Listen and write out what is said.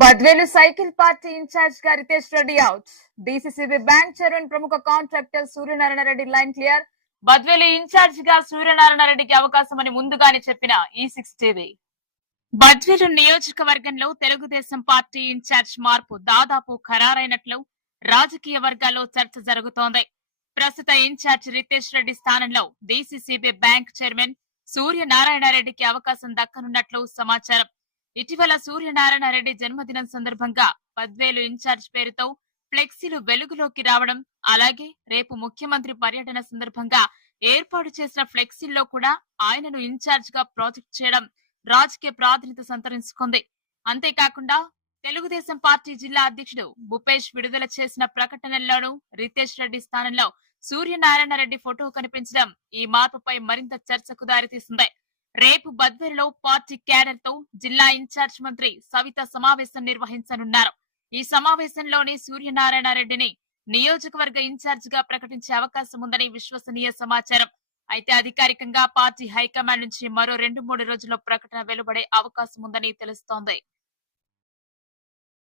Badvel cycle party incharge గా Ritesh Reddy out. DCCB bank chairman ప్రముఖ contractor Suryanarayana Reddy line clear. Badvel incharge గా సూర్యనారాయణ రెడ్డికి అవకాశం అని ముందుగానే చెప్పిన ఈ6 టీవీ. బద్వేలు నియోజకవర్గంలో తెలుగుదేశం పార్టీ ఇన్ఛార్జ్ మార్పు దాదాపు ఖరారైనట్లు రాజకీయ వర్గాల్లో చర్చ జరుగుతోంది. ప్రస్తుత ఇన్ఛార్జ్ రితేష్ రెడ్డి స్థానంలో డీసీసీబీ బ్యాంక్ చైర్మన్ సూర్యనారాయణ రెడ్డికి అవకాశం దక్కనున్నట్లు సమాచారం. ఇటీవల సూర్యనారాయణ రెడ్డి జన్మదినం సందర్భంగా బద్వేలు ఇన్ఛార్జ్ పేరుతో ఫ్లెక్సీలు వెలుగులోకి రావడం, అలాగే రేపు ముఖ్యమంత్రి పర్యటన సందర్భంగా ఏర్పాటు చేసిన ఫ్లెక్సీల్లో కూడా ఆయనను ఇన్ఛార్జ్ గా ప్రాజెక్ట్ చేయడం రాజకీయ ప్రాధాన్యత సంతరించుకుంది. అంతేకాకుండా తెలుగుదేశం పార్టీ జిల్లా అధ్యక్షుడు భూపేష్ విడుదల చేసిన ప్రకటనల్లోనూ రితేష్ రెడ్డి స్థానంలో సూర్యనారాయణ రెడ్డి ఫోటో కనిపించడం ఈ మార్పుపై మరింత చర్చకు దారితీసింది. రేపు బద్వేలులో పార్టీ క్యాడర్ తో జిల్లా ఇన్ఛార్జ్ మంత్రి సవిత సమావేశం నిర్వహించనున్నారు. ఈ సమావేశంలోనే సూర్యనారాయణ రెడ్డిని నియోజకవర్గ ఇన్ఛార్జ్ గా ప్రకటించే అవకాశం ఉందని విశ్వసనీయ సమాచారం. అయితే అధికారికంగా పార్టీ హైకమాండ్ నుంచి మరో 2-3 రోజుల్లో ప్రకటన వెలువడే అవకాశం ఉందని తెలుస్తోంది.